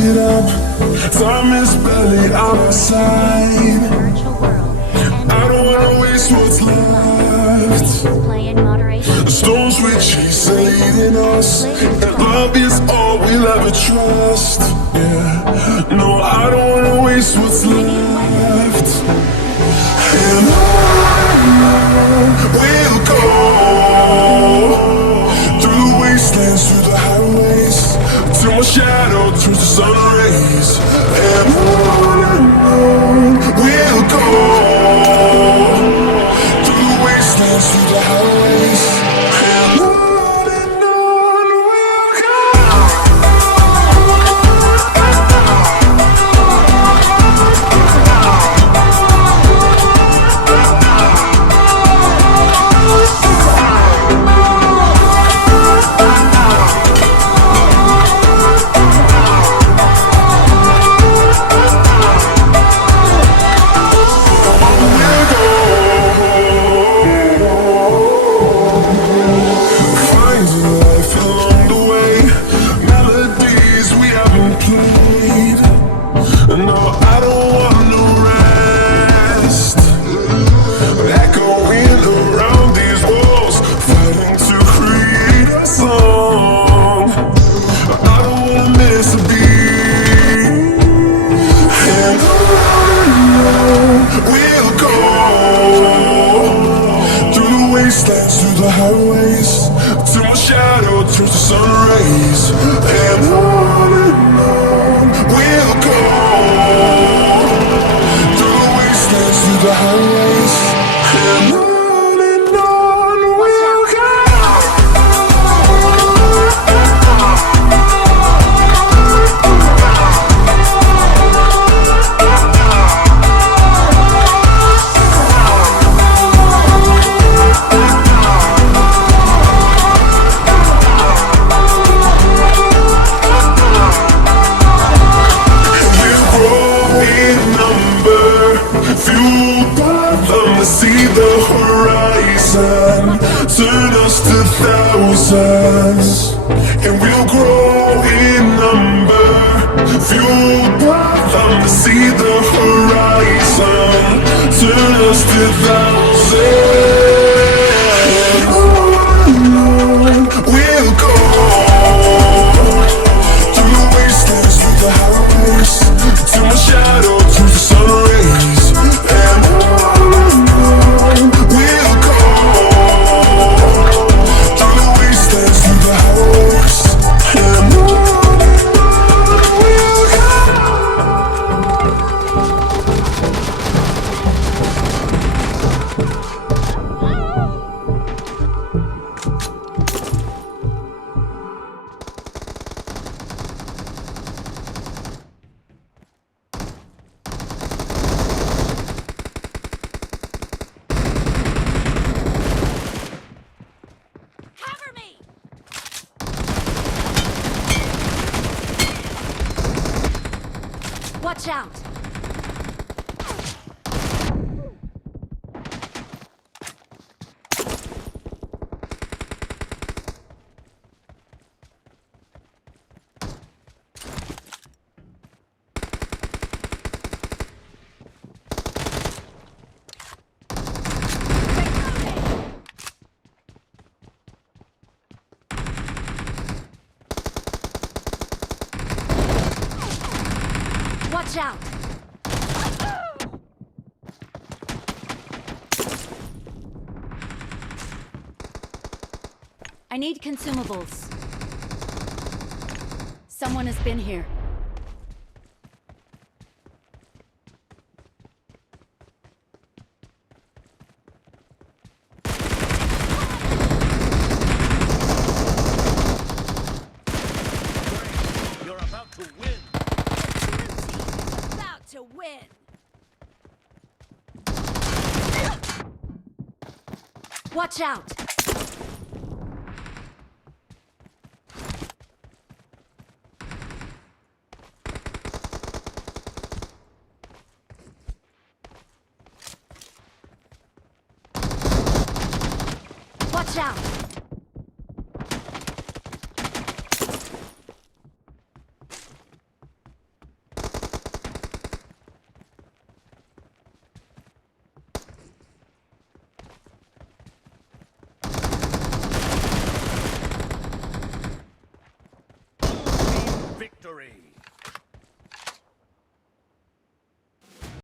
it up. Time is barely on our side. I don't wanna waste what's left. The storms we chase are leading us, and love is all we'll ever trust. Yeah, no, I don't wanna waste what's left. And on we'll go, through the wastelands, through the highways, till my shadow turns to sun rays. And on we'll go, through the wastelands, through the highways. And on we'll go. Through the highways, till my shadow turns to sun rays. And on we'll go, through the wastelands, through the highways. And on we'll go. See the horizon, turn us to thousands, and we'll grow in number. Fueled by them to see the horizon, turn us to thousands. And on we'll go, through the wastelands, through the highways, till my shadow turns to sun rays. And we'll go, through the wastelands, through the highways. And on we'll go. Watch out! Watch out! I need consumables. Someone has been here. You're about to win. About to win. Watch out! Watch out! victory!